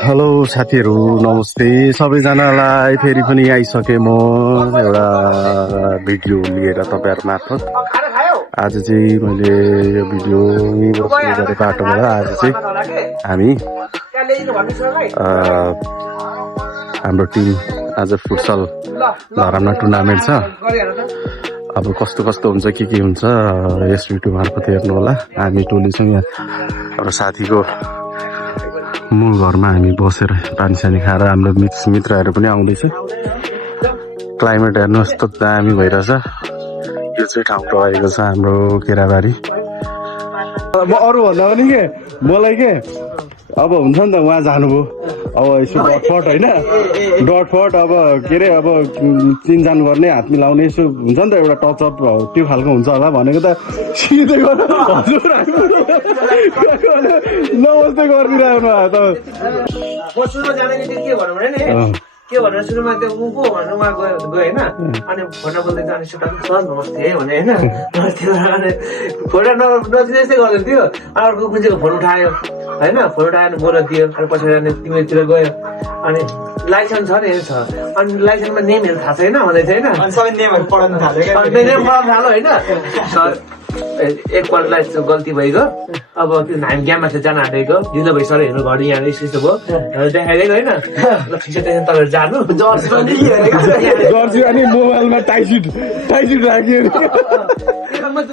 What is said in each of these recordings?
Hello साथीहरू नमस्ते सबैजनालाई फेरि पनि आइसकेँ म एउटा भिडियो लिएर तपाईँहरू मार्फत। आज चाहिँ मैले यो भिडियो बस्नु गरे बाटोबाट आज चाहिँ हामी हाम्रो टिम आज फुटसल धराममा टुर्नामेन्ट छ। अब कस्तो कस्तो हुन्छ के हुन्छ यस भिडियो मार्फत हेर्नु होला। हामी टोलीसँग यहाँ हाम्रो साथीको मूल घरमा हामी बसेर पानी सानी खाएर हाम्रो मित्रहरू पनि आउँदैछ। क्लाइमेट हेर्नुहोस् त दामी भइरहेछ। यो चाहिँ ठाउँ रहेको छ हाम्रो केराबारी। म अरू भन्दा पनि के मलाई के अब हुन्छ नि त उहाँ जानुभयो अब यसो डटफट होइन डटफट अब के अरे अब चिनजान गर्ने हात मिलाउने यसो हुन्छ नि त एउटा टचअप त्यो खालको हुन्छ होला भनेको त सिधै हजुर नमस्ते गरिदिइरहनु के भनेर सुरुमा त्यो ऊ पो भनेर उहाँ गयो होइन। अनि फोटो बोल्दै अनि सुटा सर नमस्ते भने होइन नमस्ते अनि फोटो नचिनेस्तै गर्दै थियो। अर्को कुचेको फोन उठायो होइन फोन उठाएर बोल्न दियो। अनि पछाडि अनि तिमीतिर गयो अनि लाइसेन्स छ नि छ अनि लाइसेन्समा नेमहरू थाहा छैन भन्दै थियो होइन। सबै नेमहरू पढाउनु थाल्यो नेम पढाउनु थाल्यो होइन। एकपल्टलाई गल्ती भइगयो। अब त्यो हामी गेममा चाहिँ जान आँटेको ढिलो भइ सर हेर्नु घडी यहाँ यस्तो भयो देखाइदिएको होइन। ल ठिक छ त्यसमा तपाईँहरू जानु जर्सी अनि मोबाइलमा टाइसिट राख्यो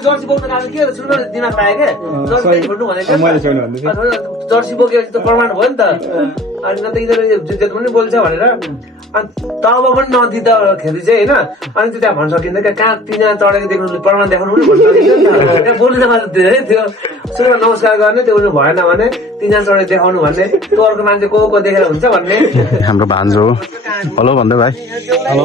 जर्सी बोक्नु लाग्यो के सुन्नु दिमाग लाग्यो क्या जर्सी छोड्नु भनेको जर्सी बोकेपछि त प्रमाण भयो नि त। अनि अन्त यिनीहरू पनि बोल्छ भनेर अनि तब पनि नदी त खेल्नु चाहिँ होइन। अनि त्यो त्यहाँ भन्न सकिँदैन क्या कहाँ तिनजना चढेको देख्नु प्रमाण देखाउनु पनि भन्न सकिँदैन नि त। त्यहाँ बोल्नु त मात्र धेरै थियो सुरुमा नमस्कार गर्ने त्यो उनीहरू भएन भने तिनजना चढेको देखाउनु भन्ने त्यो अर्को मान्छे को देखेर हुन्छ भन्ने। हाम्रो भान्जो हेलो भन्दै भाइ हेलो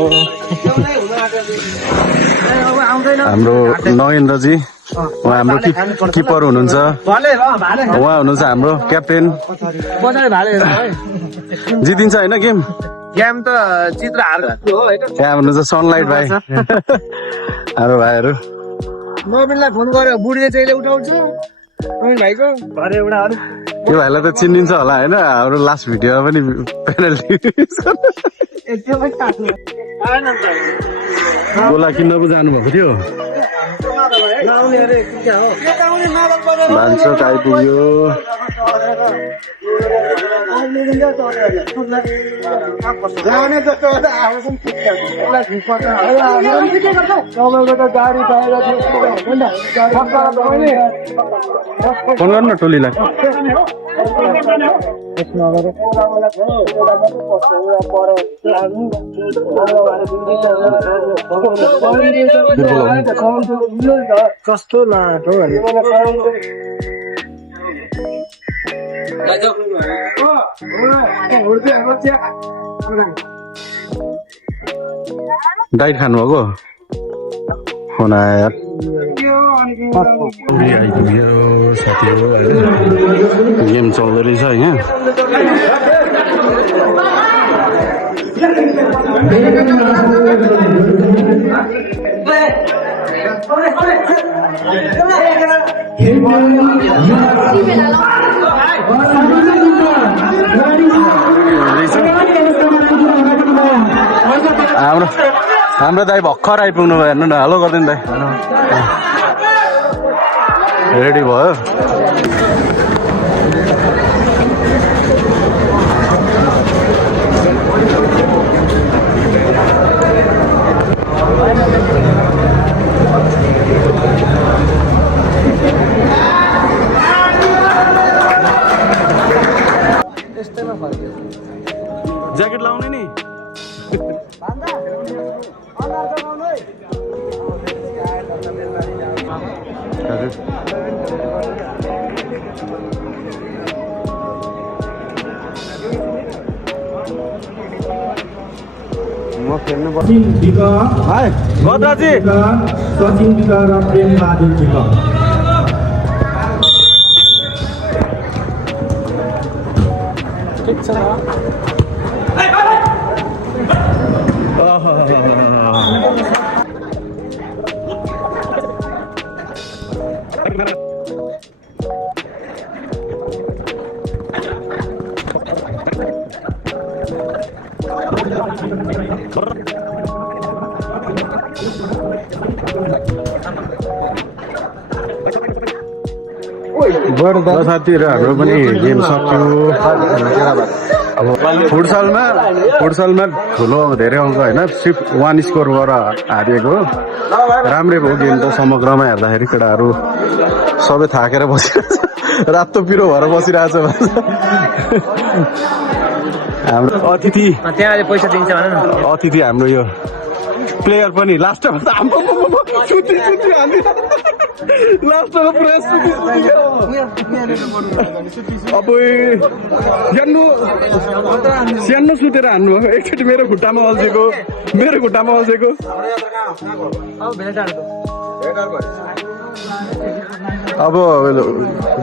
हाम्रो नगेन्द्रजी उहाँ हाम्रो किपर हुनुहुन्छ। उहाँ हुनुहुन्छ हाम्रो क्याप्टेन। जितिन्छ होइन गेम गेम त चित्र हार्नु हो होइन। यहाँ हुनुहुन्छ सनलाइट भाइ हाम्रो भाइहरू। नवीनलाई फोन गरेर बुढीले चाहिँ उठाउँछ नवीन भाइको घरे एउटा त्यो भाइलाई त चिनिन्छ होला होइन। हाम्रो लास्ट भिडियोमा पनि पेनल्टी गोला किन्न पो जानुभएको थियो। भान्सो आइपुग्यो। फोन गर्नु न टोलीलाई। कस्तो लाटो डाइट खानुभएको फोन आयो यार। मेरो साथीहरू गेम चल्दो रहेछ यहाँ। हाम्रो दाइ भर्खर आइपुग्नु भयो हेर्नु न। हेलो गरिदिनु दाइ रेडी भयो। ज्याकेट लाउने नि म खेल्नु पर्छ। गदाजी सचिन विकार र प्रेम बहादुर विकार ठिक छ साथीहरू हाम्रो पनि गेम सक्यो अब फुटसलमा ठुलो धेरै अङ्क होइन सिर्फ 1 स्कोर गरेर हारिएको राम्रै भयो गेम त समग्रमा हेर्दाखेरि केटाहरू सबै थाकेर बसिरहेछ रातो पिरो भएर बसिरहेछ हाम्रो अतिथि त्यहाँ पैसा दिन्छ भन न अतिथि हाम्रो यो प्लेयर पनि लास्टमा त लास्टमा पुरा अब सानो सुतेर हान्नु एकचोटि मेरो खुट्टामा अल्झेको अब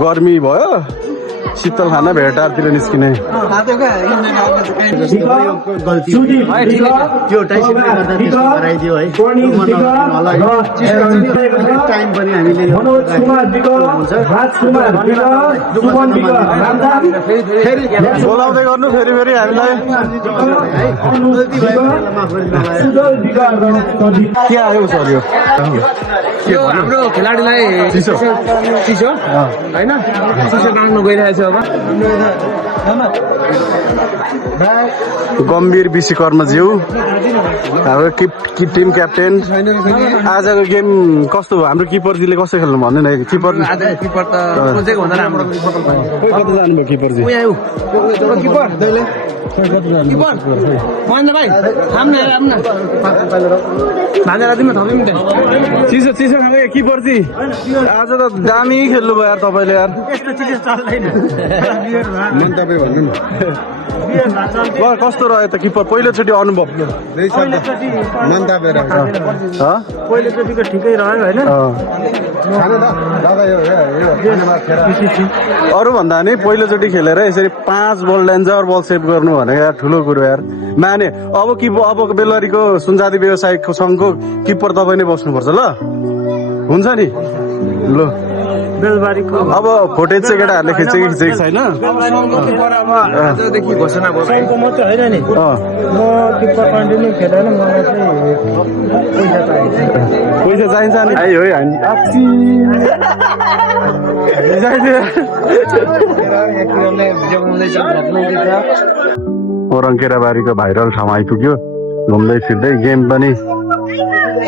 गर्मी भयो शीतल खाना भेटारतिर निस्किने बोलाउँदै गर्नु फेरि हामीलाई के आयो सर यो हाम्रो खेलाडीलाई चिसो होइन चिसो टाङ्नु गइरहेछ अब गम्भीर विश्वकर्माज्यू हाम्रो टिम क्याप्टेन आजको गेम कस्तो भयो हाम्रो किपरजीले कस्तो खेल्नु भन्नु न किपर किपर त खोजेको भन्दा राम्रो कति जानुभयो किपरजी चिसो खाँदै किपरजी आज त दामी खेल्नु भयो यार तपाईँले यार कस्तो रह्यो त किपर पहिलोचोटि अनुभव पहिलोचोटिको ठिकै रह्यो होइन अरू भन्दा नि पहिलोचोटि खेलेर यसरी 5 बल डेन्जर बल सेभ गर्नु भनेको यार ठुलो कुरो यार माने अब बेलरीको सुनजाति व्यवसायिक सङ्घको किपर तपाईँ नै बस्नुपर्छ ल हुन्छ नि ल अब फुटेज चाहिँ केटाहरूले खिचेको छैन घोषणा भयो पैसा चाहिन्छ नि हो ओरङ्केराबारीको भाइरल ठाउँ आइपुग्यो घुम्दै फिर्दै गेम पनि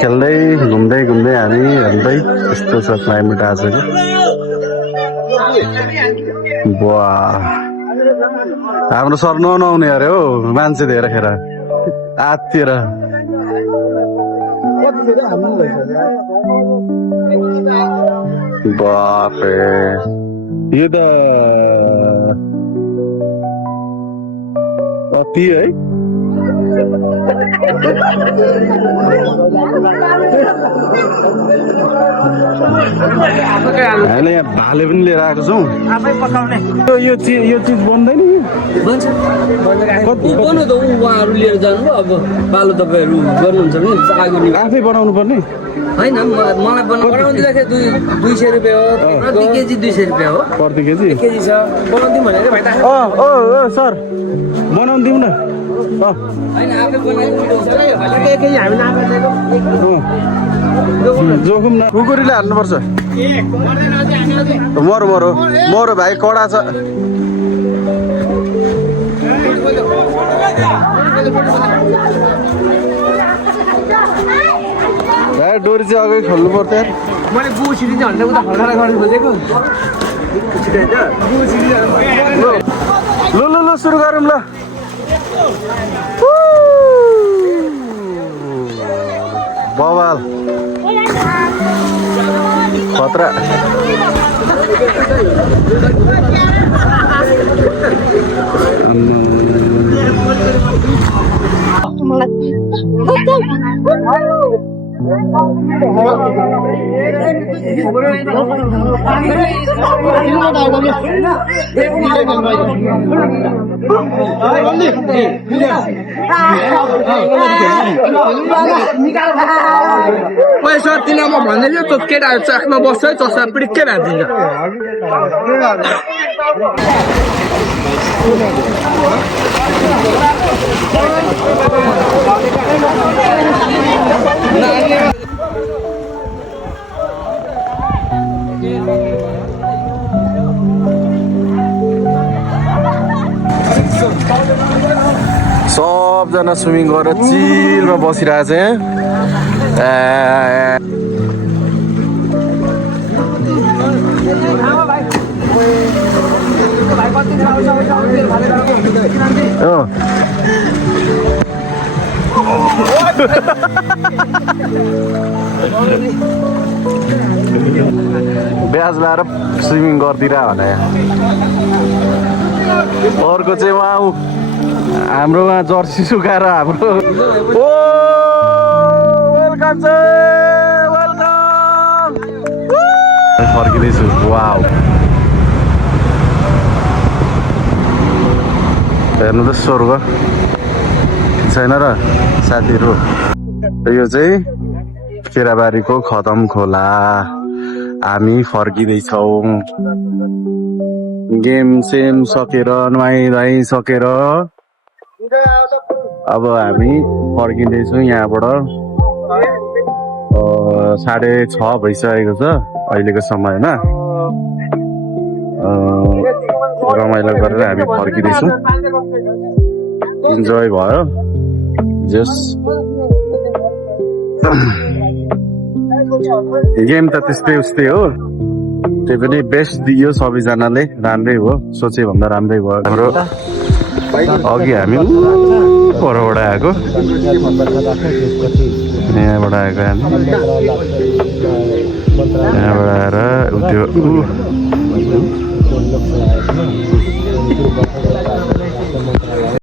खेल्दै घुम्दै हामी हेर्दै यस्तो छ क्लाइमेट आजको हाम्रो सर नआउने अरे हो मान्छे धेरै खेर आत्तिर बाफे यो त अति है हामीले यहाँ भाले पनि लिएर आएको छौँ यो चिज बन्दैन उहाँहरू लिएर जानुभयो अब पालो तपाईँहरू गर्नुहुन्छ भने आफै बनाउनु पर्ने होइन मलाई बनाउनु दिँदाखेरि 200 रुपियाँ हो प्रति केजी 200 रुपियाँ हो प्रति केजी केजी छ बनाउदिउँ भनेर भाइ सर बनाउनु दिउँ न होइन आफै बनाइदिनु जोखुम न कुकुरीले हाल्नुपर्छ मरो भाइ कडा छ डोरी चाहिँ अगाडि खोल्नु पर्थ्यो मैले गु छिरिन्छ भनेर उता हल्का गर्नु खोजेको ल सुरु गरौँ ल बवाल खतरा पैसा तिनीहरू म भन्दैछु त्यो केटाहरू चाखमा बस्छ है चस्ता पिडिक्कै राखिदिन्छ सबजना स्विमिङ गरेर चिलमा बसिरहेको छ यहाँ ब्याज लाएर स्विमिङ गरिदिएर भने अर्को चाहिँ उहाँ हाम्रो उहाँ जर्सी सुकाएर हाम्रो ओ वेलकम फर्किँदैछु वाउ हेर्नु त स्वर्ग छैन र साथीहरू यो चाहिँ केराबारीको खतम खोला हामी फर्किँदैछौँ गेम सेम सकेर नुहाइ सकेर अब हामी फर्किँदैछौँ यहाँबाट 6:30 भइसकेको छ अहिलेको समयमा रमाइलो गरेर हामी फर्किँदैछौँ इन्जोय भयो जस गेम त त्यस्तै उस्तै हो त्यही पनि बेस्ट दियो सबैजनाले राम्रै हो सोचे भन्दा राम्रै भयो हाम्रो अघि हामी परबाट आएको यहाँबाट आएको हामी यहाँबाट आएर त्यो